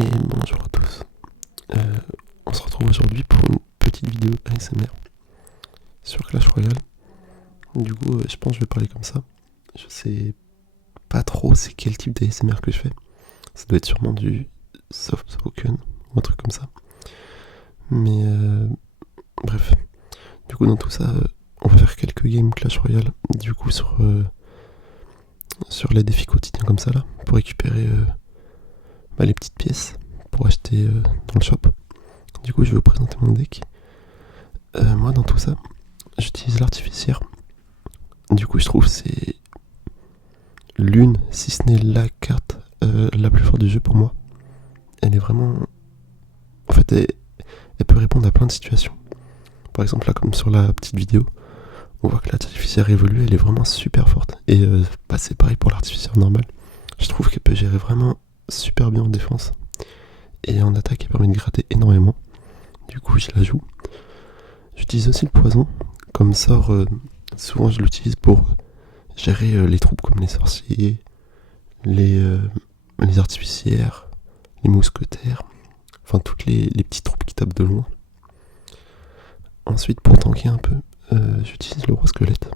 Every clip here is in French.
Et bonjour à tous. On se retrouve aujourd'hui pour une petite vidéo ASMR sur Clash Royale. Du coup, je pense que je vais parler comme ça. Je sais pas trop c'est quel type d'ASMR que je fais. Ça doit être sûrement du soft spoken ou un truc comme ça. Mais bref. Du coup, dans tout ça, on va faire quelques games Clash Royale. Du coup, sur les défis quotidiens comme ça là, pour récupérer les petites pièces pour acheter dans le shop. Du coup, je vais vous présenter mon deck. Moi, dans tout ça, j'utilise l'artificière. Du coup, je trouve que c'est l'une, si ce n'est la carte la plus forte du jeu pour moi. Elle est vraiment... En fait, elle peut répondre à plein de situations. Par exemple, là, comme sur la petite vidéo, on voit que l'artificière évolue, elle est vraiment super forte. Et c'est pareil pour l'artificière normale. Je trouve qu'elle peut gérer vraiment super bien en défense. Et en attaque, elle permet de gratter énormément. Du coup, je la joue. J'utilise aussi le poison. Comme sort, souvent je l'utilise pour gérer les troupes comme les sorciers, les artificières, les mousquetaires, enfin toutes les petites troupes qui tapent de loin. Ensuite, pour tanker un peu, j'utilise le roi squelette.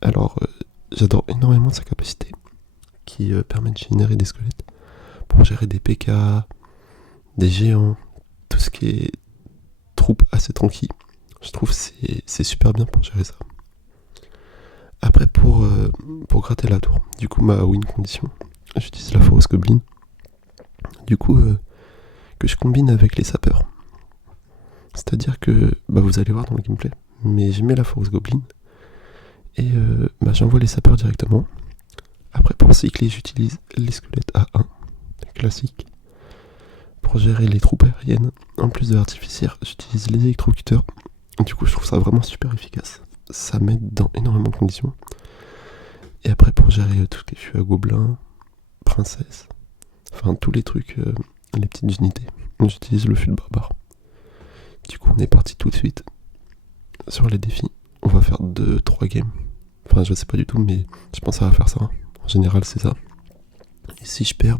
Alors, j'adore énormément sa capacité qui permet de générer des squelettes pour gérer des PK, des géants, tout ce qui est troupes assez tranquilles. Je trouve que c'est super bien pour gérer ça. Après, pour gratter la tour, du coup, ma win condition, j'utilise la force goblin. Du coup, que je combine avec les sapeurs. C'est-à-dire que, vous allez voir dans le gameplay, mais je mets la force goblin et j'envoie les sapeurs directement. Après, pour cycler, j'utilise les squelettes A1, classique. Pour gérer les troupes aériennes, en plus de l'artificière, j'utilise les électrocuteurs. Du coup, je trouve ça vraiment super efficace. Ça m'aide dans énormément de conditions. Et après, pour gérer tout ce qui est fût à gobelins, princesse, enfin tous les trucs, les petites unités, j'utilise le fût de barbare. Du coup, on est parti tout de suite sur les défis. On va faire 2-3 games. Enfin, je sais pas du tout, mais je pense que ça va faire ça. En général, c'est ça. Et si je perds,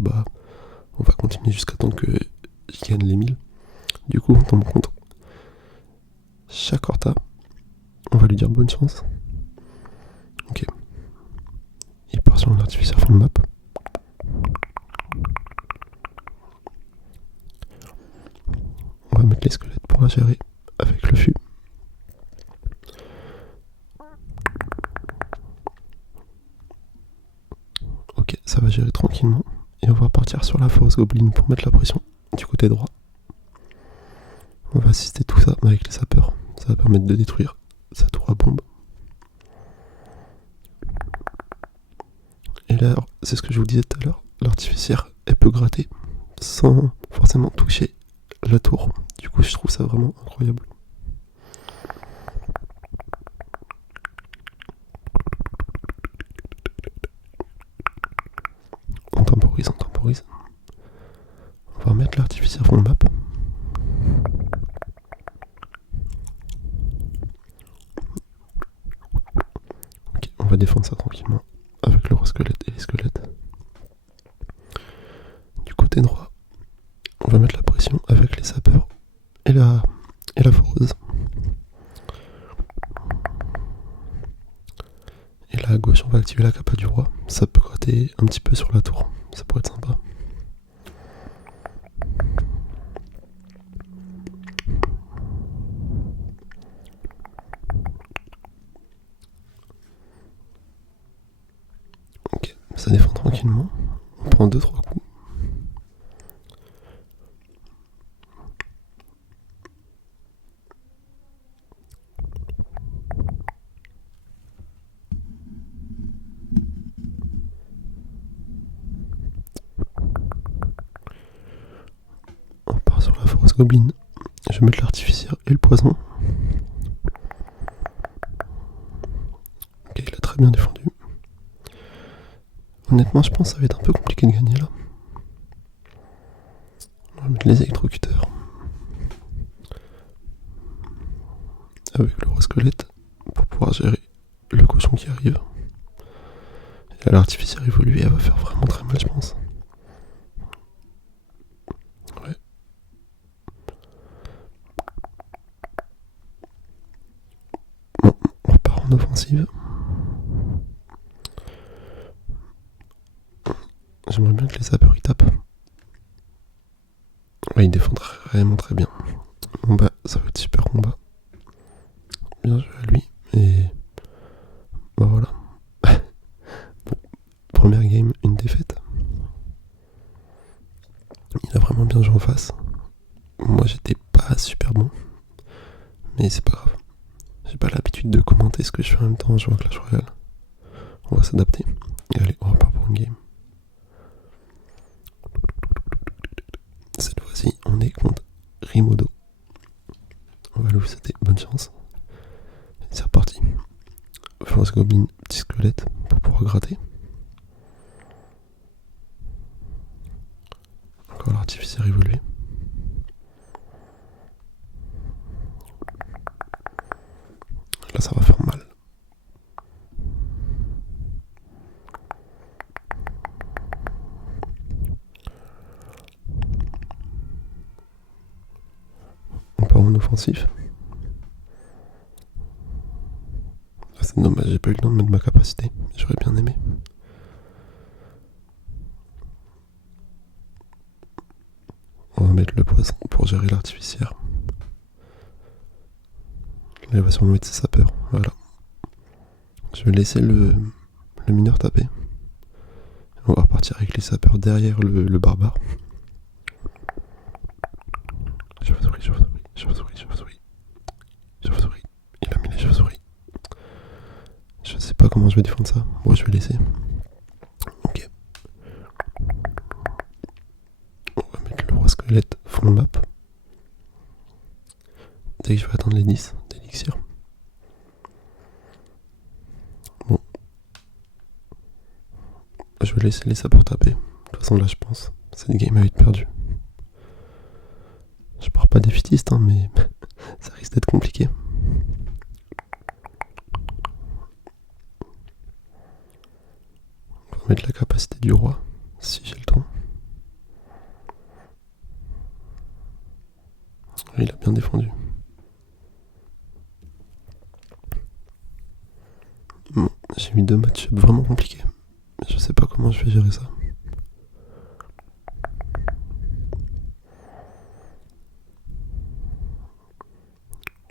on va continuer jusqu'à temps que je gagne les 1000. Du coup, on tombe contre chaque horta. On va lui dire bonne chance. Ok. Il part sur un artificier fond de map. On va mettre les squelettes pour la gérer avec le fût. Ok, ça va gérer tranquillement. Et on va partir sur la force goblin pour mettre la pression du côté droit. On va assister tout ça avec les sapeurs. Ça va permettre de détruire sa tour à bombe. Et là, c'est ce que je vous disais tout à l'heure, l'artificière, elle peut gratter sans forcément toucher la tour. Du coup, je trouve ça vraiment incroyable. On temporise. On va remettre l'artificière fond de map. Ok, on va défendre ça tranquillement avec le roi squelette et les squelettes. Du côté droit, on va mettre la pression avec les sapeurs et la foreuse. Et là à gauche, on va activer la capa du roi. Ça peut gratter un petit peu sur la tour. Ça pourrait être sympa. Ok, ça défend tranquillement. On prend 2-3 coups. On part sur la force goblin. Je vais mettre l'artificière et le poison. Ok, il a très bien défendu. Honnêtement, je pense que ça va être un peu compliqué de gagner là. On va mettre les électrocuteurs. Avec le roi squelette pour pouvoir gérer le cochon qui arrive. Et là, l'artificière évolue, elle va faire vraiment très mal, je pense. en offensive. J'aimerais bien que les sapeurs ils tapent. Ouais, ils défendent vraiment très bien. Bon bah, ça va être super combat. Bien joué à lui. Et bah voilà. Bon, première game, une défaite. Il a vraiment bien joué en face. Moi j'étais pas super bon. Mais c'est pas grave. J'ai pas l'habitude de commenter ce que je fais en même temps en jouant à Clash Royale. On va s'adapter. Et allez, on repart pour une game. Cette fois-ci, on est contre Rimodo. On va lui souhaiter bonne chance. C'est reparti. Force Goblin, petit squelette pour pouvoir gratter. Encore l'artificier évolué. Là, ça va faire mal. On part en offensif. Là, c'est dommage, j'ai pas eu le temps de mettre ma capacité. J'aurais bien aimé. On va mettre le poison pour gérer l'artificière. Là, il va sûrement mettre ses sapeurs. Voilà. Je vais laisser le mineur taper. On va repartir avec les sapeurs derrière le barbare. Chauve-souris. Il a mis les chauves-souris. Je sais pas comment je vais défendre ça. Bon, je vais laisser. Ok. On va mettre le roi squelette fond de map. Dès que je vais attendre les 10 d'élixir. Bon. Je vais laisser les sapeurs taper. De toute façon, là, je pense cette game va être perdue. Je pars pas défaitiste, hein, mais ça risque d'être compliqué. On va mettre la capacité du roi, si j'ai le temps. Il a bien défendu. Bon, j'ai eu 2 matchs vraiment compliqués. Je sais pas comment je vais gérer ça.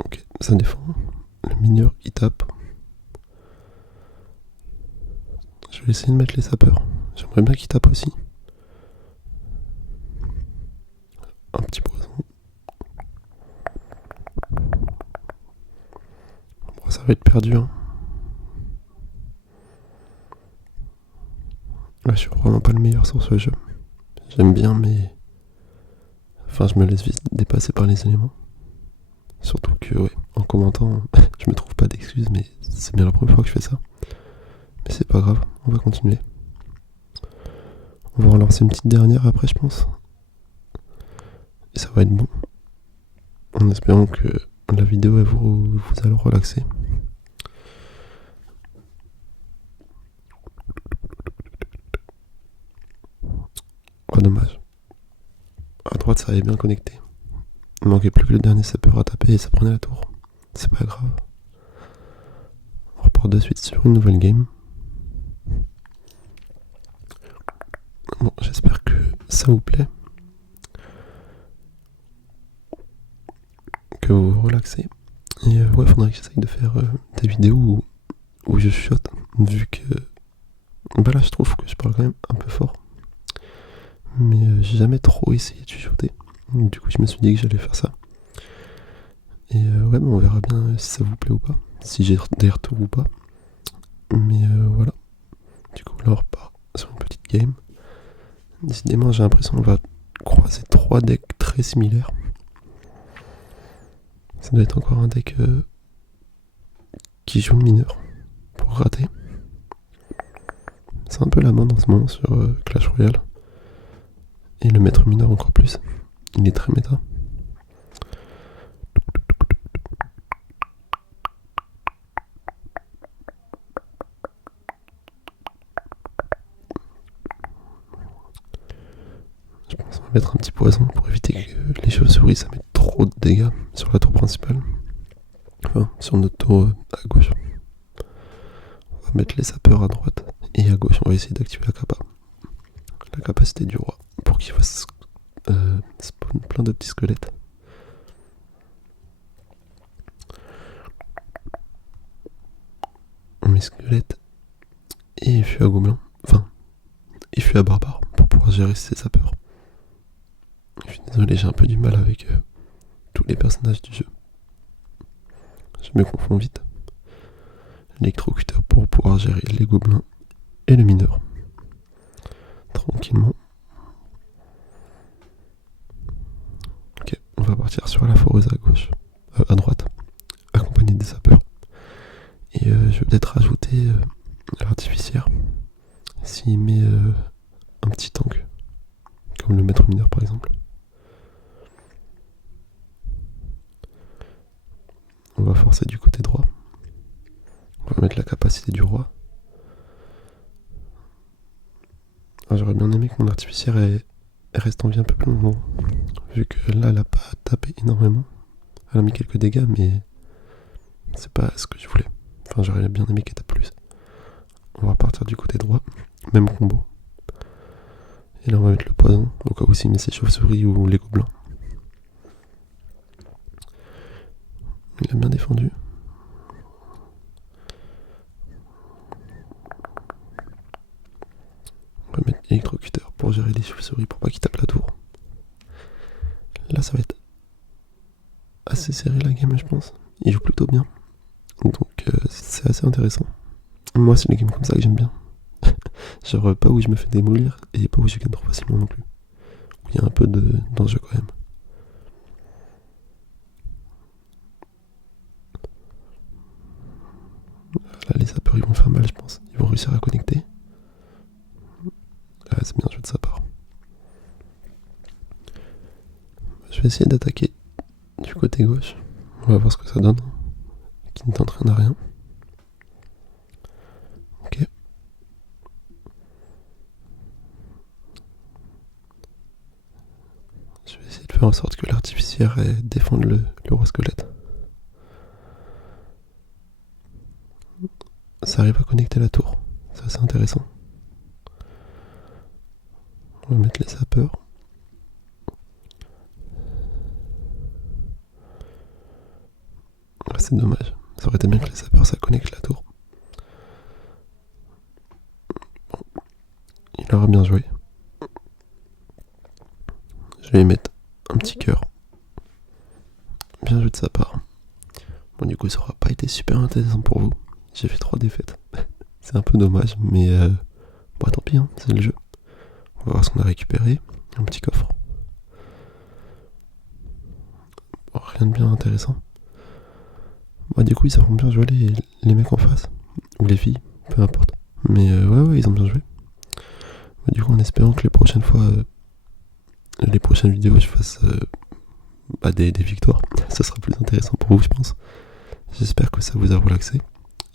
Ok, ça défend. Le mineur, il tape. Je vais essayer de mettre les sapeurs. J'aimerais bien qu'il tape aussi. Un petit poison. Bon, ça va être perdu, hein. Là, je suis vraiment pas le meilleur sur ce jeu. J'aime bien, mais... Enfin, je me laisse vite dépasser par les éléments. Surtout que, ouais, en commentant, je me trouve pas d'excuses, mais c'est bien la première fois que je fais ça. Mais c'est pas grave, on va continuer. On va relancer une petite dernière après, je pense. Et ça va être bon. En espérant que la vidéo elle vous allez relaxer. Oh, dommage. À droite, ça avait bien connecté. Il manquait plus que le dernier sapeur à taper et ça prenait la tour. C'est pas grave. On repart de suite sur une nouvelle game. Bon, j'espère que ça vous plaît. Que vous vous relaxez. Et ouais, faudrait que j'essaye de faire des vidéos où je chuchote. Vu que... Bah là, je trouve que je parle quand même un peu fort. Mais j'ai jamais trop essayé de chuchoter. Du coup, je me suis dit que j'allais faire ça. Et ouais, on verra bien si ça vous plaît ou pas. Si j'ai des retours ou pas. Mais voilà. Du coup, là, on repart sur une petite game. Décidément, j'ai l'impression qu'on va croiser 3 decks très similaires. Ça doit être encore un deck qui joue le mineur pour rater. C'est un peu la mode en ce moment sur Clash Royale. Et le maître mineur encore plus. Il est très méta. Je pense qu'on va mettre un petit poison pour éviter que les chauves-souris ça mette trop de dégâts sur la tour principale. Enfin, sur notre tour à gauche. va mettre les sapeurs à droite et à gauche. On va essayer d'activer la capa. La capacité du roi pour qu'il fasse spawn plein de petits squelettes. On met squelette et fut à gobelin. Enfin, et fut à barbare pour pouvoir gérer ses sapeurs. Je suis désolé, j'ai un peu du mal avec tous les personnages du jeu. Je me confonds vite. L'électrocuteur pour pouvoir gérer les gobelins et le mineur. Tranquillement. Ok, on va partir sur la foreuse à gauche, à droite, accompagné des sapeurs. Et je vais peut-être rajouter l'artificière. S'il met un petit tank, comme le maître mineur par exemple. On va forcer du côté droit. On va mettre la capacité du roi. Alors, j'aurais bien aimé que mon artificière reste en vie un peu plus longtemps. Vu que là, elle a pas tapé énormément. Elle a mis quelques dégâts, mais c'est pas ce que je voulais. Enfin, j'aurais bien aimé qu'elle tape plus. On va partir du côté droit. Même combo. Et là, on va mettre le poison. Au cas où s'il met ses chauves-souris ou les gobelins. Il a bien défendu. On va mettre l'électrocuteur pour gérer les chauves-souris pour pas qu'il tape la tour. Là, ça va être assez serré la game, je pense. Il joue plutôt bien. Donc, c'est assez intéressant. Moi, c'est les games comme ça que j'aime bien. Genre, pas où je me fais démolir et pas où je gagne trop facilement non plus. Où il y a un peu d'enjeu quand même. Là, les sapeurs, ils vont faire mal, je pense. Ils vont réussir à connecter. Ah, c'est bien joué de sa part. Je vais essayer d'attaquer du côté gauche. On va voir ce que ça donne. Qui ne t'entraîne à rien. Ok. Je vais essayer de faire en sorte que l'artificière défende le roi squelette. Ça arrive à connecter la tour. C'est assez intéressant. On va mettre les sapeurs. Ah, c'est dommage. Ça aurait été bien que les sapeurs ça connecte la tour. Bon. Il aura bien joué. Je vais lui mettre un petit cœur. Bien joué de sa part. Bon, du coup, ça aura pas été super intéressant pour vous. J'ai fait 3 défaites. C'est un peu dommage, mais bon, tant pis, hein, c'est le jeu. On va voir ce qu'on a récupéré. Un petit coffre. Bon, rien de bien intéressant. Bah, du coup, ils sauront bien jouer les mecs en face. Ou les filles, peu importe. Mais ouais, ils ont bien joué. Bah, du coup, en espérant que les prochaines fois, les prochaines vidéos, je fasse des victoires. Ça sera plus intéressant pour vous, je pense. J'espère que ça vous a relaxé.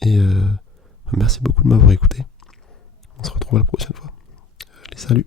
Et merci beaucoup de m'avoir écouté. On se retrouve la prochaine fois. Allez, salut!